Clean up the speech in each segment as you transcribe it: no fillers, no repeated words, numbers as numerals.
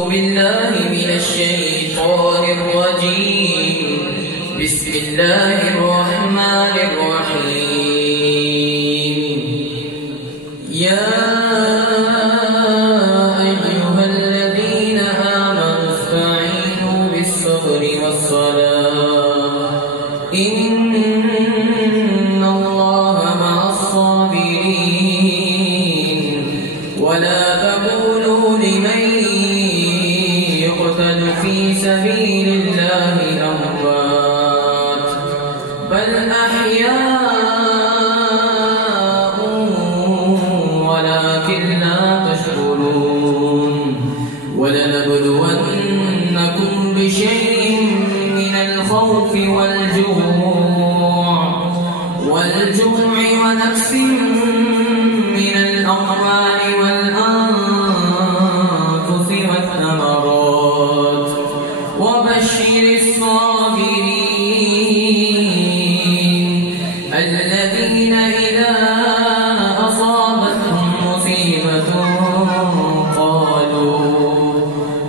بالله من الشيطان الرجيم. بسم الله الرحمن الرحيم. يا أيها الذين آمنوا استعينوا بالصبر والصلاة إن الله مع الصابرين. ولا تقولوا لمن يقتل في سبيل الله أموات بل أحياء ولكن لا تشعرون. ولنبلونكم بشيء من الخوف والجوع ونقص من الأموال والأنفس والثمرات وبشر الصابرين الذين إذا أصابتهم مصيبة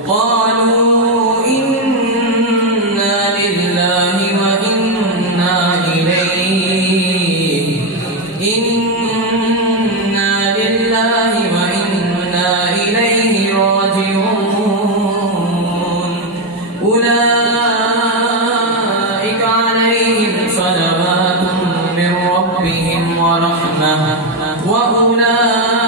قالوا إنا لله وإنا إليه راجعون. أولئك عليهم صلوات من ربهم ورحمة وأولئك